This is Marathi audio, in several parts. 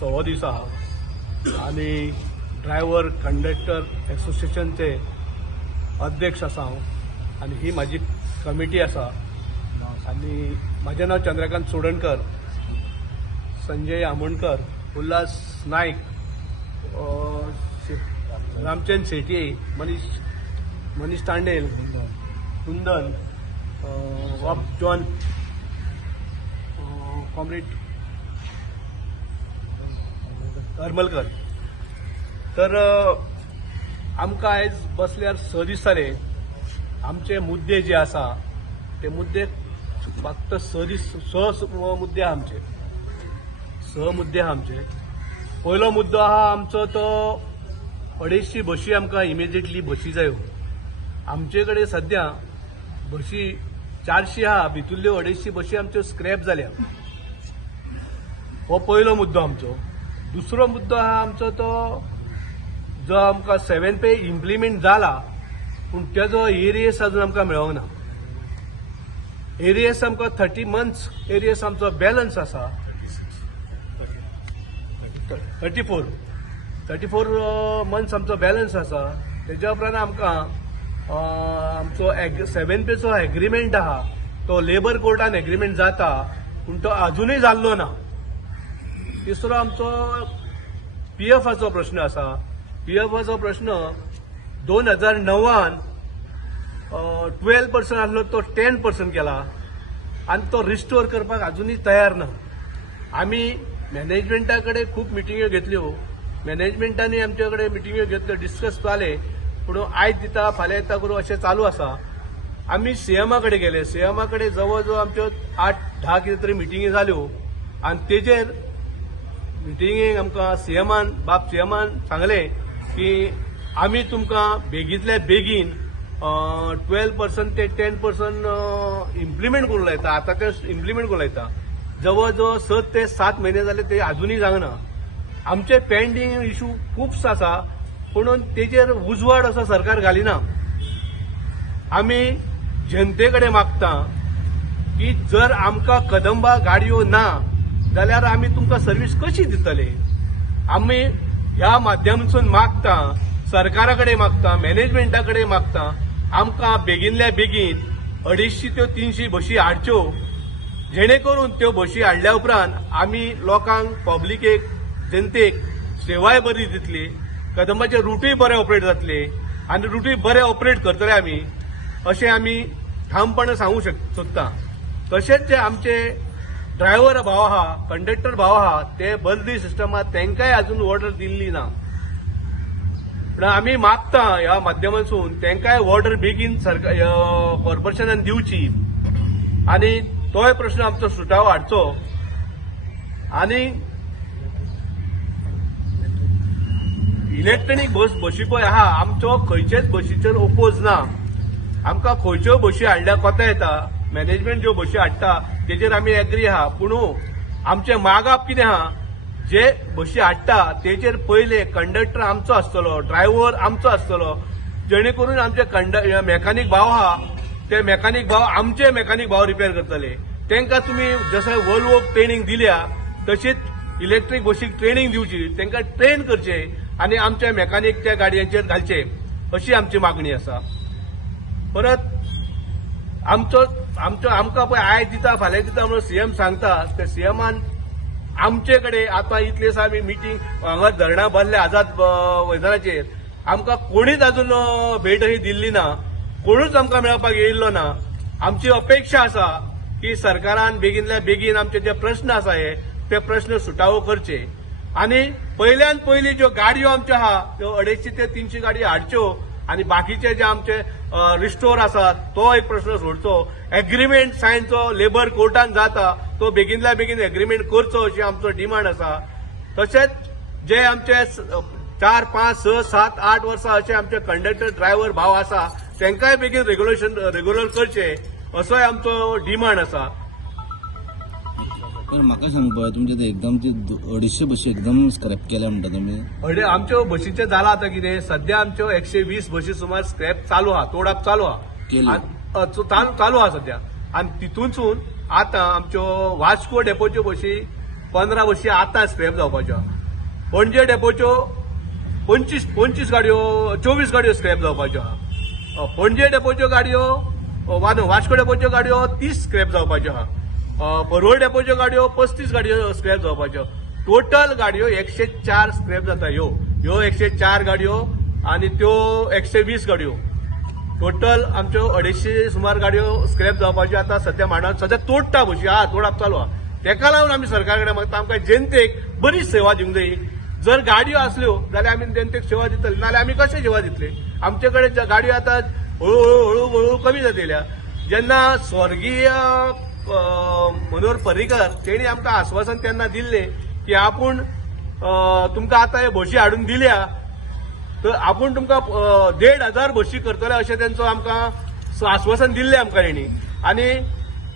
6 दीस आहा आनी ड्रायव्हर कंडक्टर एसोसिएशनचे अध्यक्ष आसा हांव आनी ही माझी कमिटी आसा आनी म्हजें नांव चंद्रकांत सोडणकर, संजय आमोणकर, उल्हास नायक, रामचंद्र सेठी, मनीष तांडेल, कुंदन, जॉन कॉम्रेड हरमलकर. तर आमकां आयज बसल्यार 6 दीस जाले. आमचे मुद्दे जे आसा ते मुद्दे फक्त 6 मुद्दे आमचे 6 मुद्दे आमचे. पयलो मुद्दो आहा आमचो तो 250 बशी आमकां इमिजिएटली बशी जायो. आमचे कडेन सध्या बशी 400 आहा, भितुल्ल्यो 250 बशी आमच्यो स्क्रॅप जाल्या. हो पयलो मुद्दो आमचो. दुसरो मुद्दो आहा आमचो तो जो आमकां 7 पे इम्प्लिमेंट जाला पूण तेजो एरियस अजून आमकां मेळोंक ना. एरियस आमकां 30 मंथ्स एरियस आमचो बॅलन्स आसा. 34 मंथ्स आमचो बॅलन्स आसा. तेज्या उपरांत आमकां आमचो 7 पेचो एग्रीमेंट आहा तो लेबर कोर्टान एग्रीमेंट जाता पूण तो अजूनय जाल्लो ना. तिसरो आमचो पीएफाचो प्रश्न आसा. पीएफाचो प्रश्न 2009 12% आसलो तो 10% केला आनी तो रिस्टोर करपाक अजूनय तयार ना. आमी मॅनेजमेंटा कडेन खूब मिटिंग्यो घेतल्यो. मॅनेजमेंटांनी आमचे कडेन मिटिंग्यो घेतल्यो, डिस्कस जाले पूण आयज दिता फाल्यां येता करून अशें चालू आसा. आमी सीएमा कडेन गेले. सीएमा कडेन जवळ जवळ आमच्यो 8-10 कितें तरी मिटिंगी जाल्यो आनी तेजेर मिटिंगेक आमकां बाब सीएमान सांगलें की आमी तुमकां बेगींतल्या बेगीन 12% ते 10% इम्प्लिमेंट करूंक लायता. आतां ते इम्प्लिमेंट करूंक लायता. जवळ जवळ 6 ते 7 म्हयने जाले ते अजूनय जावना. आमचे पेंडींग इश्यू खूब आसा पूण तेजेर उजवाड असो सरकार घालिना. आमी जनते कडेन मागता की जर आमकां कदंबा गाडयो ना जाल्यार आमी तुमकां सर्वीस कशी दितले. आमी ह्या माध्यमांतसून मागता, सरकारा कडेन मागता, मॅनेजमेंटा कडेन मागता, आमकां बेगिनल्या बेगीन 250 ते 300 बशी हाडच्यो जेणे करून त्यो बशी हाडल्या उपरांत आमी लोकांक, पब्लिकेक, जनतेक सेवाय बरी दितली. कदंबाचे रूटूय बरे ऑपरेट जातले आनी रूटूय बरे ऑपरेट करतले आमी अशें आमी ठामपणान सांगूंक सोदता. तशेंच जे आमचे ड्रायव्हर भाव आहा, कंडक्टर भाव आहा ते बदली सिस्टमात तांकांय अजून ऑर्डर दिल्ली ना. पण आमी मागता ह्या माध्यमांतसून तांकांय ऑर्डर बेगीन कॉर्पोरेशनान दिवची आनी तोय प्रश्न आमचो सुटावो हाडचो. आनी इलेक्ट्रॉनिक बशी पळय आहा आमच्यो खंयचेच बशीचेर ओपोज ना. आमकां खंयच्यो बशी हाडल्या कोता येता. मॅनेजमेंट ज्यो बशी हाडटा तेजेर आमी एग्री आहा पूण आमचे मागाप कितें आहा, जे बशी हाडटा तेजेर पयले कंडक्टर आमचो आसतलो, ड्रायव्हर आमचो आसतलो, जेणे करून आमचे मेकॅनीक भाव आहा ते मेकॅनीक भाव आमचे मेकॅनीक भाव रिपेर करतले. तांकां तुमी जशें वॉल्वोक ट्रेनिंग दिल्या तशीच इलेक्ट्रीक बशीक ट्रेनिंग दिवची, तांकां ट्रेन करचे आनी आमच्या मेकॅनीक त्या गाडयांचेर घालचे अशी आमची मागणी आसा. परत आमकां पळय आयज दिता फाल्यां दिता म्हणून सीएम सांगता. त्या सीएमान आमचे कडेन आतां इतले दिसा आमी मिटींग हांगा धरणां भरल्या आझाद मैदानाचेर आमकां कोणीच अजून भेटही दिल्ली ना. कोणूच आमकां मेळपाक येयल्लो ना. आमची अपेक्षा आसा की सरकारान बेगिनल्या बेगीन आमचे जे प्रश्न आसा ते प्रश्न सुटावो करचे आनी पयल्यान पयली ज्यो गाडयो आमच्यो आहा त्यो 250 ते 300 गाडयो हाडच्यो आनी बाकीचे जे आमचे रिस्टोर आसात तो एक प्रश्न सोडचो. एग्रीमेंट सायन जो लेबर कोर्टान जाता तो बेगिनल्या बेगीन एग्रीमेंट करचो अशी आमचो डिमांड आसा. तशेंच जे आमचे 4, 5, 6, 7, 8 वर्सां असे आमचे कंडक्टर ड्रायव्हर भाव आसा तांकांय बेगीन रेग्युलर करचे असोय आमचो डिमांड आसा. पण म्हाका सांग पळय तुमचे ते एकदम 250 बशी एकदम स्क्रॅप केल्या म्हणटा तुमी. आमच्यो बशीचे जाला आता कितें सध्या आमच्यो 120 बशी सुमार स्क्रॅप चालू आहा, तोडाप चालू आहा, चालू आहा सध्या. आणि तितूनसून आता आमच्यो वास्को डेपोच्यो बशी 15 बशी आतां स्क्रॅप जावपाच्यो. पणजे डेपोच्यो 25 गाडयो 24 गाडयो स्क्रॅप जावपाच्यो. पणजे डेपोच्यो गाडयो वास्को डेपोच्यो गाडयो 30 स्क्रॅप जावपाच्यो आहा. परवळ डेपोच्यो गाडयो 35 गाडयो स्क्रॅप जावपाच्यो. टोटल गाडयो 104 स्क्रॅप जाता. ह्यो 104 गाडयो आनी त्यो 120 गाडयो. टोटल आमच्यो 250 सुमार गाडयो स्क्रॅप जावपाच्यो आतां सध्या मांडात सध्या तोडटा बशी तोडप चालू आहा. तेका लागून आमी सरकार कडेन मागता आमकां जनतेक बरी सेवा दिवंक जाय. जर गाडयो आसल्यो जाल्यार आमी जनतेक सेवा दितले, नाल्यार आमी कशे सेवा दितले. आमचे कडेन गाडयो आतां हळू कमी जातल्या. जेन्ना स्वर्गीय मनोहर पर्रीकर तेणी आमकां आश्वासन तेन्ना दिल्लें की आपूण तुमकां आतां हे बशी हाडून दिल्या तर आपूण तुमकां 1,500 बशी करतले अशें तेंचो आमकां आश्वासन दिल्लें आमकां तेणी. आनी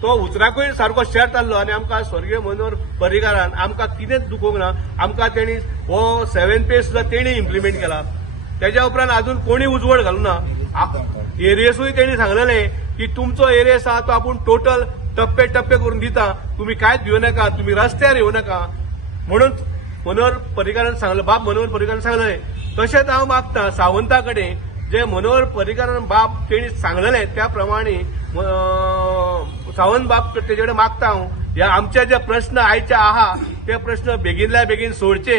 तो उतराकूय सारको शेर्त आहलो आनी आमकां स्वर्गीय मनोहर पर्रीकारान आमकां कितेंच दुखोवंक ना. आमकां तेणी हो 7 पे सुद्दां तेणी इम्प्लिमेंट केला. तेज्या उपरांत अजून कोणी उजवड घालूं ना. एरियसूय तेणी सांगलेलें की तुमचो एरियस आहा तो आपूण टोटल टप्पे टप्पे करून दिता, तुमी कांयच भिवू नाका, तुमी रस्त्यार येवं नाका म्हणून मनोहर पर्रीकारान सांगलें. बाब मनोहर पर्रीकारान सांगलें. तशेंच हांव मागता सावंता कडेन जे मनोहर पर्रीकारान बाब तेणी सांगलेलें त्या प्रमाणे सावंत बाब तेजे कडेन मागता हांव ह्या आमचे जे प्रश्न आयचे आहा ते प्रश्न बेगिनल्या बेगीन सोडचे.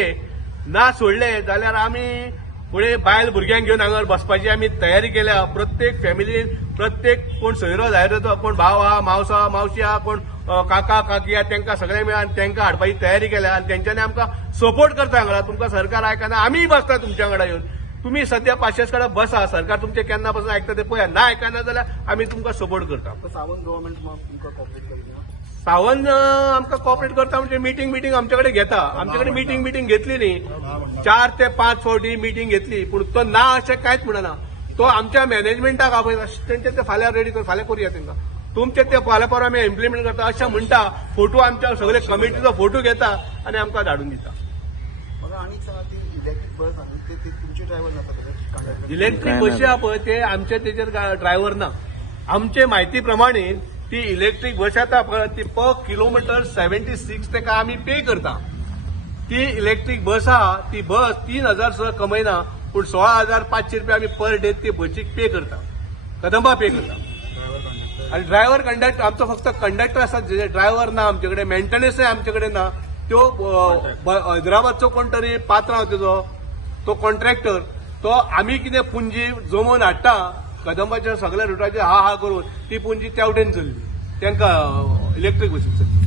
ना सोडले जाल्यार आमी फुडें बायल भुरग्यांक घेवन हांगा बसपाची आमी तयारी केल्या. प्रत्येक फॅमिलीन प्रत्येक कोण सोयरो जायरो कोण भाव आहा मावसो आहा मावशी आहा कोण काका काकी आहा तेंकां सगळे मेळून तेंकां हाडपाची तयारी केल्या. आनी तेंच्यांनी आमकां सपोर्ट करता हांगा. तुमकां सरकार आयकना आमीय बसता तुमच्या वांगडा येवन. तुम्ही सध्या 500 कडेन बसा, सरकार तुमचे केन्ना पासून आयकता ते पळया. ना आयकना जाल्यार आमी तुमकां सपोर्ट करता. सावंत गव्हर्नमेंट तुमकां कॉपरेट करता. सावंत आमकां कॉपरेट करता म्हणजे मिटींग आमचे कडेन घेता. आमचे कडेन मिटींग घेतली न्ही 4 ते 5 फावटी मिटींग घेतली पूण तो ना अशें कांयच म्हणना. तो आमच्या मॅनेजमेंटाक आपयता तेंचे ते फाल्यां रेडी कर फाल्यां करुया तेंकां तुमचे ते फाल्यां परवा आमी इम्प्लिमेंट करता अशें म्हणटा. फोटो आमच्या सगळे कमिटीचो फोटो घेता आनी आमकां धाडून दिता. म्हाका आनीक सांगा ती इलेक्ट्रीक बस आनी ते तुमचे ड्रायव्हर नाका. इलेक्ट्रीक बशी आहा पळय ते आमचे तेजेर ड्रायव्हर ना. आमचे म्हायती प्रमाणे ती इलेक्ट्रीक बस येता पळय ती पर किलोमीटर 76 तेका आमी पे करता. ती इलेक्ट्रीक बस आहा ती बस 3,000 सुद्दां कमयना पूण 16,500 रुपया आमी पर डे ते बसीक पे करता. कदंबा पे करता. आनी ड्रायव्हर कंडक्टर आमचो फक्त कंडक्टर आसा जे ड्रायव्हर ना आमचे कडेन. मेंटेनन्सय आमचे कडेन ना. त्यो हैदराबादचो कोण तरी पात्र आहा तेजो तो कॉन्ट्रॅक्टर तो आमी कितें पुंजी जमोवन हाडटा कदंबाच्या सगळ्या रुटाचेर हा करून ती पुंजी तेवटेन चल्ली तेंकां इलेक्ट्रीक बसीक चल्ली.